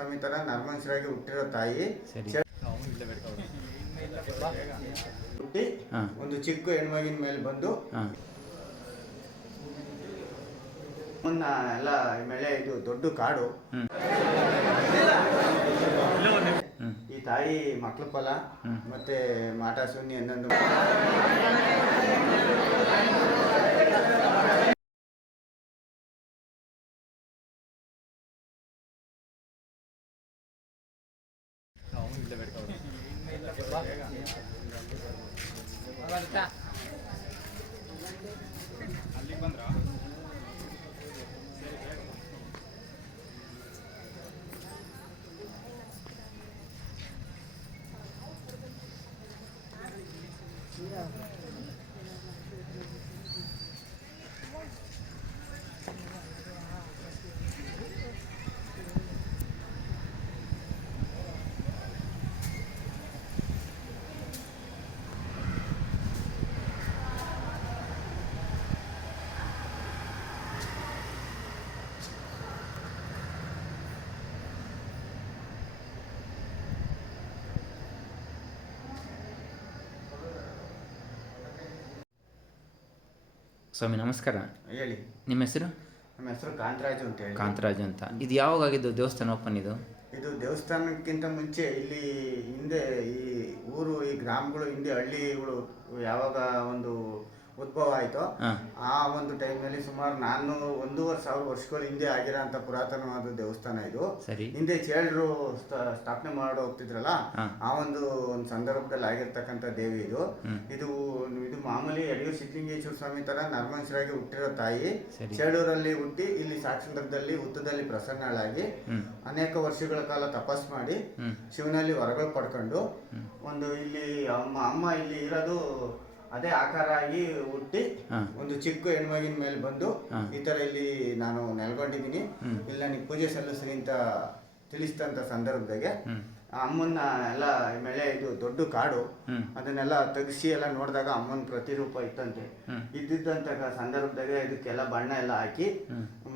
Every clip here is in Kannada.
ಸ್ವಾಮಿ ತರ ನರ್ಮನ್ಸರಾಗಿ ಹುಟ್ಟಿರೋ ತಾಯಿ. ಹುಟ್ಟಿ ಒಂದು ಚಿಕ್ಕ ಹೆಣ್ಮಗಿನ ಮೇಲೆ ಬಂದು ಮುನ್ನ ಎಲ್ಲ ಮಳೆ ಇದು ದೊಡ್ಡ ಕಾಡು. ಈ ತಾಯಿ ಮಕ್ಳ ಫಲ ಹ್ಮ್. ಮತ್ತೆ ಮಾಟ ಸುನ್ನಿ Aku juga. ಸ್ವಾಮಿ ನಮಸ್ಕಾರ. ಹೇಳಿ. ನಿಮ್ಮ ಹೆಸರು? ನಮ್ಮ ಹೆಸರು ಕಾಂತರಾಜು ಅಂತ ಹೇಳಿ. ಕಾಂತರಾಜು ಅಂತ. ಇದು ಯಾವಾಗ ಆಗಿದ್ದು ದೇವಸ್ಥಾನ ಓಪನ್ ಇದು? ಇದು ದೇವಸ್ಥಾನಕ್ಕಿಂತ ಮುಂಚೆ ಇಲ್ಲಿ ಹಿಂದೆ ಈ ಊರು ಈ ಗ್ರಾಮಗಳು ಹಿಂದೆ ಹಳ್ಳಿಗಳು ಯಾವಾಗ ಒಂದು ಉದ್ಭವ ಆಯ್ತು. ಆ ಒಂದು ಟೈಮ್ನಲ್ಲಿ ಸುಮಾರು ನಾನು ಒಂದೂವರೆ ಸಾವಿರ ವರ್ಷಗಳ ಹಿಂದೆ ಆಗಿರೋಂಥ ಪುರಾತನವಾದ ದೇವಸ್ಥಾನ ಇದು. ಹಿಂದೆ ಚೇಳರು ಸ್ಥಾಪನೆ ಮಾಡಿ ಹೋಗ್ತಿದ್ರಲ್ಲ ಆ ಒಂದು ಒಂದು ಸಂದರ್ಭದಲ್ಲಿ ಆಗಿರ್ತಕ್ಕಂಥ ದೇವಿ ಇದು. ಇದು ಇದು ಮಾಮೂಲಿ ಯಡಿಯೂರು ಸಿದ್ಧಲಿಂಗೇಶ್ವರ ಸ್ವಾಮಿ ತರ ನರ್ಮನ್ಸರಾಗಿ ಹುಟ್ಟಿರೋ ತಾಯಿ. ಚೇಳೂರಲ್ಲಿ ಹುಟ್ಟಿ ಇಲ್ಲಿ ಸಾಕ್ಷಂದ್ರದಲ್ಲಿ ಹುತ್ತದಲ್ಲಿ ಪ್ರಸನ್ನಳಾಗಿ ಅನೇಕ ವರ್ಷಗಳ ಕಾಲ ತಪಸ್ ಮಾಡಿ ಶಿವನಲ್ಲಿ ವರಗಳು ಪಡ್ಕೊಂಡು ಒಂದು ಇಲ್ಲಿ ಅಮ್ಮ ಅಮ್ಮ ಇಲ್ಲಿ ಇರೋದು ಅದೇ ಆಕಾರ ಆಗಿ ಹುಟ್ಟಿ ಒಂದು ಚಿಕ್ಕ ಹೆಣ್ಮಗಿನ ಮೇಲೆ ಬಂದು ಈ ತರ ಇಲ್ಲಿ ನಾನು ನೆಲ್ಕೊಂಡಿದ್ದೀನಿ ಇಲ್ಲ ನನಗೆ ಪೂಜೆ ಸಲ್ಲಿಸ್ರಿ ಅಂತ ತಿಳಿಸಿದಂತ ಸಂದರ್ಭದಾಗೆ ಅಮ್ಮನ್ನ ಎಲ್ಲ ಮೇಲೆ ಇದು ದೊಡ್ಡ ಕಾಡು. ಅದನ್ನೆಲ್ಲ ತೆಗಿಸಿ ಎಲ್ಲ ನೋಡಿದಾಗ ಅಮ್ಮನ ಪ್ರತಿರೂಪ ಇತ್ತಂತೆ. ಇದ್ದಿದ್ದಂತ ಸಂದರ್ಭದಾಗ ಇದಕ್ಕೆಲ್ಲ ಬಣ್ಣ ಎಲ್ಲ ಹಾಕಿ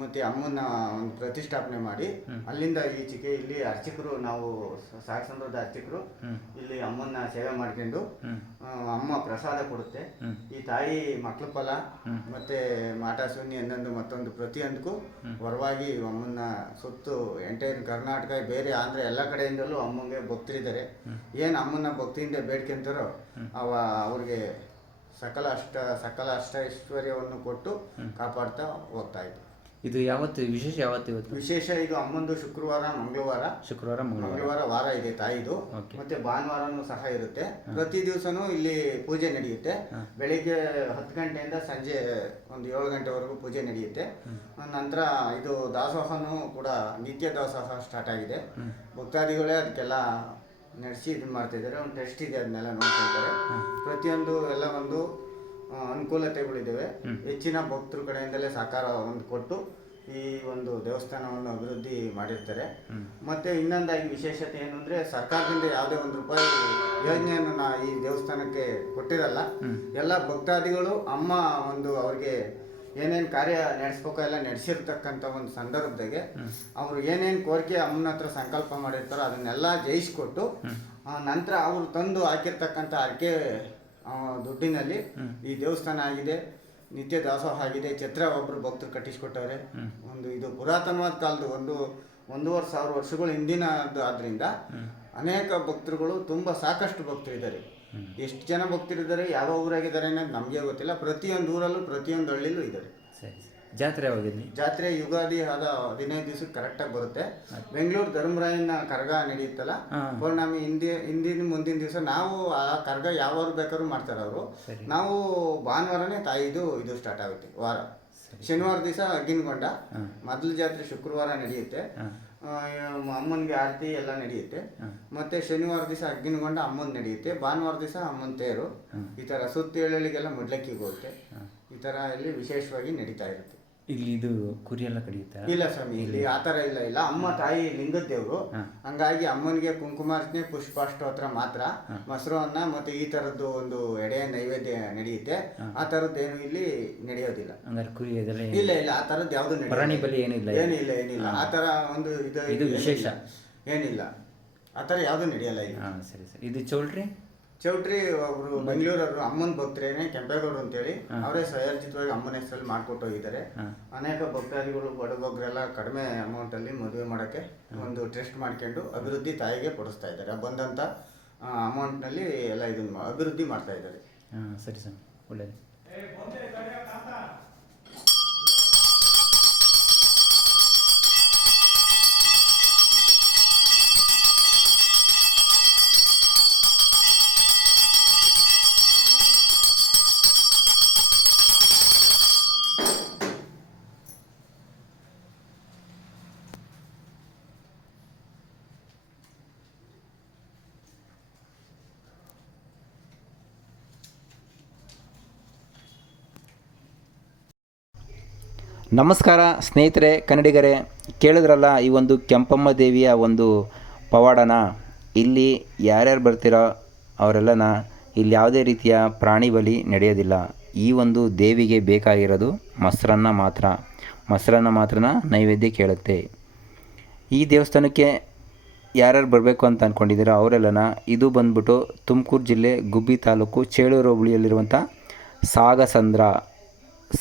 ಮತ್ತೆ ಅಮ್ಮನ ಒಂದು ಪ್ರತಿಷ್ಠಾಪನೆ ಮಾಡಿ. ಅಲ್ಲಿಂದ ಈಚೆಗೆ ಇಲ್ಲಿ ಅರ್ಚಕರು ನಾವು ಸಾಕ್ಷಂದ್ರದ ಅರ್ಚಕರು ಇಲ್ಲಿ ಅಮ್ಮನ್ನ ಸೇವೆ ಮಾಡ್ಕೊಂಡು ಅಮ್ಮ ಪ್ರಸಾದ ಕೊಡುತ್ತೆ. ಈ ತಾಯಿ ಮಕ್ಳ ಫಲ ಮತ್ತೆ ಮಾಟ ಸುನಿ ಅನ್ನೊಂದು ಮತ್ತೊಂದು ಪ್ರತಿಯೊಂದಕ್ಕೂ ಹೊರವಾಗಿ ಅಮ್ಮನ್ನ ಸುತ್ತು ಎಂಟೈನ್ ಕರ್ನಾಟಕ ಬೇರೆ ಆಂಧ್ರ ಎಲ್ಲ ಕಡೆಯಿಂದಲೂ ಅಮ್ಮಂಗೆ ಭಕ್ತರಿದ್ದಾರೆ ಏನು ಅಮ್ಮನ ಭಕ್ತಿಯಿಂದ ಬೇಡ್ಕೊಂತಾರೋ ಅವ ಅವ್ರಿಗೆ ಸಕಲ ಅಷ್ಟ ಸಕಲ ಅಷ್ಟ ಐಶ್ವರ್ಯವನ್ನು ಕೊಟ್ಟು ಕಾಪಾಡ್ತಾ ಹೋಗ್ತಾ ಇದು ಯಾವತ್ತು ವಿಶೇಷ ಯಾವತ್ತು ಇವತ್ತು? ವಿಶೇಷ ಇದು ಅಮ್ಮಂದು ಶುಕ್ರವಾರ ಮಂಗಳವಾರ. ಶುಕ್ರವಾರ ಮಂಗಳವಾರ. ಮಂಗಳವಾರ ವಾರ ಇದೆ ತಾಯಿದು. Okay. ಮತ್ತೆ ಭಾನುವಾರನೂ ಸಹ ಇರುತ್ತೆ. ಪ್ರತಿ ದಿವಸನೂ ಇಲ್ಲಿ ಪೂಜೆ ನಡೆಯುತ್ತೆ. ಬೆಳಿಗ್ಗೆ ಹತ್ತು ಗಂಟೆಯಿಂದ ಸಂಜೆ ಒಂದು ಏಳು ಗಂಟೆವರೆಗೂ ಪೂಜೆ ನಡೆಯುತ್ತೆ. ನಂತರ ಇದು ದಾಸೋಹನೂ ಕೂಡ ನಿತ್ಯ ದಾಸೋಹ ಸ್ಟಾರ್ಟ್ ಆಗಿದೆ. ಭಕ್ತಾದಿಗಳೇ ಅದಕ್ಕೆಲ್ಲ ನಡೆಸಿ ಇದನ್ನ ಮಾಡ್ತಿದ್ದಾರೆ ಒಂದು ಟೆಸ್ಟ್ ಇದೆ ಅದನ್ನೆಲ್ಲ ನೋಡ್ತಿದ್ದಾರೆ ಪ್ರತಿಯೊಂದು ಎಲ್ಲ ಒಂದು ಅನುಕೂಲತೆಗಳಿದ್ದಾವೆ. ಹೆಚ್ಚಿನ ಭಕ್ತರ ಕಡೆಯಿಂದಲೇ ಸಹಕಾರ ಒಂದು ಕೊಟ್ಟು ಈ ಒಂದು ದೇವಸ್ಥಾನವನ್ನು ಅಭಿವೃದ್ಧಿ ಮಾಡಿರ್ತಾರೆ. ಮತ್ತೆ ಇನ್ನೊಂದಾಗಿ ವಿಶೇಷತೆ ಏನು ಅಂದ್ರೆ ಸರ್ಕಾರದಿಂದ ಯಾವುದೇ ಒಂದು ರೂಪಾಯಿ ಯೋಜನೆಯನ್ನು ನಾ ಈ ದೇವಸ್ಥಾನಕ್ಕೆ ಕೊಟ್ಟಿರಲ್ಲ. ಎಲ್ಲ ಭಕ್ತಾದಿಗಳು ಅಮ್ಮ ಒಂದು ಅವ್ರಿಗೆ ಏನೇನು ಕಾರ್ಯ ನಡೆಸ್ಬೇಕೋ ಎಲ್ಲ ನಡೆಸಿರ್ತಕ್ಕಂಥ ಒಂದು ಸಂದರ್ಭದಾಗೆ ಅವರು ಏನೇನು ಕೋರಿಕೆ ಅಮ್ಮನ ಹತ್ರ ಸಂಕಲ್ಪ ಮಾಡಿರ್ತಾರೋ ಅದನ್ನೆಲ್ಲ ಜಯಿಸ್ಕೊಟ್ಟು ನಂತರ ಅವರು ತಂದು ಹಾಕಿರ್ತಕ್ಕಂಥ ಅರ್ಕೆ ಆ, ದುಡ್ಡಿನಲ್ಲಿ ಈ ದೇವಸ್ಥಾನ ಆಗಿದೆ ನಿತ್ಯ ದಾಸೋಹ ಆಗಿದೆ ಛತ್ರ ಒಬ್ಬರು ಭಕ್ತರು ಕಟ್ಟಿಸ್ಕೊಟ್ಟವ್ರೆ. ಒಂದು ಇದು ಪುರಾತನವಾದ ಕಾಲದ ಒಂದು ಒಂದೂವರೆ ಸಾವಿರ ವರ್ಷಗಳ ಹಿಂದಿನ ಆದ್ರಿಂದ ಅನೇಕ ಭಕ್ತರುಗಳು ತುಂಬ ಸಾಕಷ್ಟು ಭಕ್ತರು ಇದ್ದಾರೆ ಎಷ್ಟು ಜನ ಭಕ್ತರಿದ್ದಾರೆ ಯಾವ ಊರಾಗಿದ್ದಾರೆ ಅನ್ನೋದು ನಮಗೆ ಗೊತ್ತಿಲ್ಲ. ಪ್ರತಿಯೊಂದು ಊರಲ್ಲೂ ಪ್ರತಿಯೊಂದು ಹಳ್ಳಿಲೂ ಇದ್ದಾರೆ. ಸರಿ. ಜಾತ್ರೆ ಹೋಗಿದ್ವಿ ಜಾತ್ರೆ ಯುಗಾದಿ ಆದ ಹದಿನೈದು ದಿವಸಕ್ಕೆ ಕರೆಕ್ಟಾಗಿ ಬರುತ್ತೆ. ಬೆಂಗಳೂರು ಧರ್ಮರಾಯನ ಕರಗ ನಡೆಯುತ್ತಲ್ಲ ಪೂರ್ಣಾಮಿ ಹಿಂದಿ ಹಿಂದಿನ ಮುಂದಿನ ದಿವಸ ನಾವು ಆ ಕರಗ ಯಾವಾಗ ಬೇಕಾದ್ರೂ ಮಾಡ್ತಾರೆ ಅವರು. ನಾವು ಭಾನುವಾರನೇ ತಾಯಿದು ಇದು ಸ್ಟಾರ್ಟ್ ಆಗುತ್ತೆ ವಾರ. ಶನಿವಾರ ದಿವಸ ಅಗ್ಗಿನಗೊಂಡ ಮೊದಲ ಜಾತ್ರೆ ಶುಕ್ರವಾರ ನಡೆಯುತ್ತೆ. ಅಮ್ಮನಿಗೆ ಆರತಿ ಎಲ್ಲ ನಡೆಯುತ್ತೆ. ಮತ್ತೆ ಶನಿವಾರ ದಿವಸ ಅಗ್ಗಿನಗೊಂಡ ಅಮ್ಮನ ನಡೆಯುತ್ತೆ. ಭಾನುವಾರ ದಿವಸ ಅಮ್ಮನ ತೇರು. ಈ ಥರ ಸುತ್ತ ಏಳಳಿಗೆಲ್ಲ ಮುಡ್ಲಕ್ಕಿಗೆ ಹೋಗುತ್ತೆ ಈ ಥರ ಇಲ್ಲಿ ವಿಶೇಷವಾಗಿ ನಡೀತಾ ಇರುತ್ತೆ. ಇಲ್ಲಿ ಇದು ಕುರಿ ಎಲ್ಲ ಕಡಿಯುತ್ತೆ? ಇಲ್ಲ ಸ್ವಾಮಿ ಇಲ್ಲಿ ಆ ಥರ ಇಲ್ಲ ಇಲ್ಲ. ಅಮ್ಮ ತಾಯಿ ಲಿಂಗದ ದೇವರು. ಹಂಗಾಗಿ ಅಮ್ಮನಿಗೆ ಕುಂಕುಮಾರ್ಚನೆ ಪುಷ್ಪಾಷ್ಟೋತ್ರ ಮಾತ್ರ. ಮೊಸರು ಅನ್ನ ಮತ್ತೆ ಈ ಥರದ್ದು ಒಂದು ಎಡೆ ನೈವೇದ್ಯ ನಡೆಯುತ್ತೆ. ಆ ಏನು ಇಲ್ಲಿ ನಡೆಯೋದಿಲ್ಲ. ಹಂಗಾರೆ ಕುರಿ ಇದೆಲ್ಲ ಇಲ್ಲ ಇಲ್ಲ. ಆ ಥರದ್ದು ಯಾವುದು ಪ್ರಾಣಿ ಬಲಿ ಏನಿಲ್ಲ ಏನಿಲ್ಲ. ಏನಿಲ್ಲ ಆ ಥರ ಒಂದು ಇದು ಇದು ವಿಶೇಷ. ಏನಿಲ್ಲ. ಆ ಥರ ಯಾವುದು ನಡೆಯಲ್ಲ ಇಲ್ಲಿ. ಹಾಂ ಸರಿ ಸರಿ. ಇದು ಚೌಲ್ಟ್ರಿ? ಚೌಟ್ರಿ ಒಬ್ರು ಬೆಂಗಳೂರವರು ಅಮ್ಮನ ಭಕ್ತರೇನೆ ಕೆಂಪೇಗೌಡರು ಅಂತೇಳಿ. ಅವರೇ ಸ್ವಯರ್ಜಿತವಾಗಿ ಅಮ್ಮನ ಹೆಸರಲ್ಲಿ ಮಾಡಿಕೊಟ್ಟು ಹೋಗಿದ್ದಾರೆ ಅನೇಕ ಭಕ್ತಾದಿಗಳು ಬಡಬಗ್ರೆಲ್ಲ ಕಡಿಮೆ ಅಮೌಂಟಲ್ಲಿ ಮದುವೆ ಮಾಡೋಕ್ಕೆ ಒಂದು ಟ್ರಸ್ಟ್ ಮಾಡ್ಕೊಂಡು ಅಭಿವೃದ್ಧಿ ತಾಯಿಗೆ ಕೊಡಿಸ್ತಾ ಇದ್ದಾರೆ. ಬಂದಂಥ ಅಮೌಂಟ್ನಲ್ಲಿ ಎಲ್ಲ ಇದನ್ನು ಅಭಿವೃದ್ಧಿ ಮಾಡ್ತಾ ಇದ್ದಾರೆ. ಸರಿ ಸರ್ ಒಳ್ಳೆಯದು ನಮಸ್ಕಾರ, ಸ್ನೇಹಿತರೆ, ಕನ್ನಡಿಗರೆ. ಕೇಳಿದ್ರಲ್ಲ ಈ ಒಂದು ಕೆಂಪಮ್ಮ ದೇವಿಯ ಒಂದು ಪವಾಡನ? ಇಲ್ಲಿ ಯಾರ್ಯಾರು ಬರ್ತೀರೋ ಅವರೆಲ್ಲನ ಇಲ್ಲಿ ಯಾವುದೇ ರೀತಿಯ ಪ್ರಾಣಿ ಬಲಿ ನಡೆಯೋದಿಲ್ಲ. ಈ ಒಂದು ದೇವಿಗೆ ಬೇಕಾಗಿರೋದು ಮೊಸರನ್ನ ಮಾತ್ರ. ಮೊಸರನ್ನ ಮಾತ್ರನ ನೈವೇದ್ಯ ಕೇಳುತ್ತೆ. ಈ ದೇವಸ್ಥಾನಕ್ಕೆ ಯಾರ್ಯಾರು ಬರಬೇಕು ಅಂತ ಅಂದ್ಕೊಂಡಿದ್ದೀರೋ ಅವರೆಲ್ಲನ ಇದು ಬಂದ್ಬಿಟ್ಟು ತುಮಕೂರು ಜಿಲ್ಲೆ ಗುಬ್ಬಿ ತಾಲೂಕು ಚೇಳೂರು ಹೋಬಳಿಯಲ್ಲಿರುವಂಥ ಸಾಗಸಂದ್ರ.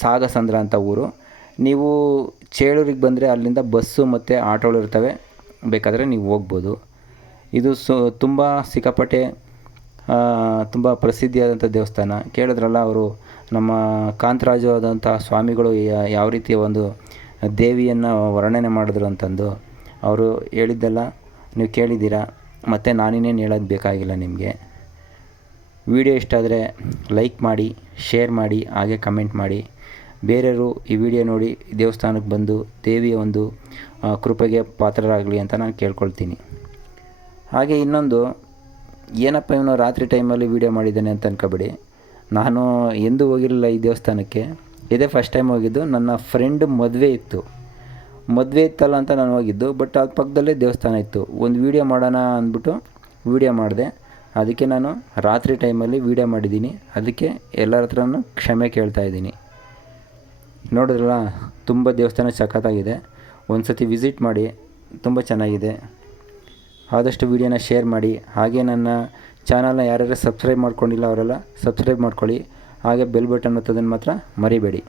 ಸಾಗಸಂದ್ರ ಅಂತ ಊರು. ನೀವು ಚೇಳೂರಿಗೆ ಬಂದರೆ ಅಲ್ಲಿಂದ ಬಸ್ಸು ಮತ್ತು ಆಟೋಗಳು ಇರ್ತವೆ. ಬೇಕಾದರೆ ನೀವು ಹೋಗ್ಬೋದು. ಇದು ಸು, ತುಂಬ ಸಿಕ್ಕಾಪಟ್ಟೆ ತುಂಬ ಪ್ರಸಿದ್ಧಿಯಾದಂಥ ದೇವಸ್ಥಾನ. ಕೇಳಿದ್ರಲ್ಲ ಅವರು, ನಮ್ಮ ಕಾಂತರಾಜು ಆದಂಥ ಸ್ವಾಮಿಗಳು ಯಾವ ರೀತಿಯ ಒಂದು ದೇವಿಯನ್ನು ವರ್ಣನೆ ಮಾಡಿದ್ರು ಅಂತಂದು ಅವರು ಹೇಳಿದ್ದೆಲ್ಲ ನೀವು ಕೇಳಿದ್ದೀರಾ? ಮತ್ತು ನಾನಿನ್ನೇನು ಹೇಳೋದು ಬೇಕಾಗಿಲ್ಲ ನಿಮಗೆ. ವಿಡಿಯೋ ಇಷ್ಟ ಆದರೆ ಲೈಕ್ ಮಾಡಿ, ಶೇರ್ ಮಾಡಿ, ಹಾಗೆ ಕಮೆಂಟ್ ಮಾಡಿ. ಬೇರೆಯವರು ಈ ವಿಡಿಯೋ ನೋಡಿ ದೇವಸ್ಥಾನಕ್ಕೆ ಬಂದು ದೇವಿಯ ಒಂದು ಕೃಪೆಗೆ ಪಾತ್ರರಾಗಲಿ ಅಂತ ನಾನು ಕೇಳ್ಕೊಳ್ತೀನಿ. ಹಾಗೆ ಇನ್ನೊಂದು, ಏನಪ್ಪ ಇವನು ರಾತ್ರಿ ಟೈಮಲ್ಲಿ ವೀಡಿಯೋ ಮಾಡಿದ್ದಾನೆ ಅಂತ ಅನ್ಕೋಬೇಡಿ. ನಾನು ಎಂದೂ ಹೋಗಿರಲಿಲ್ಲ ಈ ದೇವಸ್ಥಾನಕ್ಕೆ. ಇದೇ ಫಸ್ಟ್ ಟೈಮ್ ಹೋಗಿದ್ದು. ನನ್ನ ಫ್ರೆಂಡ್ ಮದುವೆ ಇತ್ತು. ಮದುವೆ ಇತ್ತಲ್ಲ ಅಂತ ನಾನು ಹೋಗಿದ್ದು ಬಟ್ ಅದು ಪಕ್ಕದಲ್ಲೇ ದೇವಸ್ಥಾನ ಇತ್ತು. ಒಂದು ವೀಡಿಯೋ ಮಾಡೋಣ ಅಂದ್ಬಿಟ್ಟು ವೀಡಿಯೋ ಮಾಡಿದೆ. ಅದಕ್ಕೆ ನಾನು ರಾತ್ರಿ ಟೈಮಲ್ಲಿ ವೀಡಿಯೋ ಮಾಡಿದ್ದೀನಿ. ಅದಕ್ಕೆ ಎಲ್ಲರ ಹತ್ರನೂ ಕ್ಷಮೆ ಕೇಳ್ತಾ ಇದ್ದೀನಿ. ನೋಡಿದ್ರಲ್ಲ, ತುಂಬ ದೇವಸ್ಥಾನ ಸಖತ್ತಾಗಿದೆ. ಒಂದು ಸತಿ ವಿಸಿಟ್ ಮಾಡಿ, ತುಂಬ ಚೆನ್ನಾಗಿದೆ. ಆದಷ್ಟು ವೀಡಿಯೋನ ಶೇರ್ ಮಾಡಿ. ಹಾಗೆ ನನ್ನ ಚಾನಲ್ನ ಯಾರ್ಯಾರು ಸಬ್ಸ್ಕ್ರೈಬ್ ಮಾಡ್ಕೊಂಡಿಲ್ಲ ಅವರೆಲ್ಲ ಸಬ್ಸ್ಕ್ರೈಬ್ ಮಾಡ್ಕೊಳ್ಳಿ. ಹಾಗೆ ಬೆಲ್ ಬಟನ್ ಒತ್ತೋದನ್ನು ಮಾತ್ರ ಮರಿಬೇಡಿ.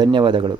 ಧನ್ಯವಾದಗಳು.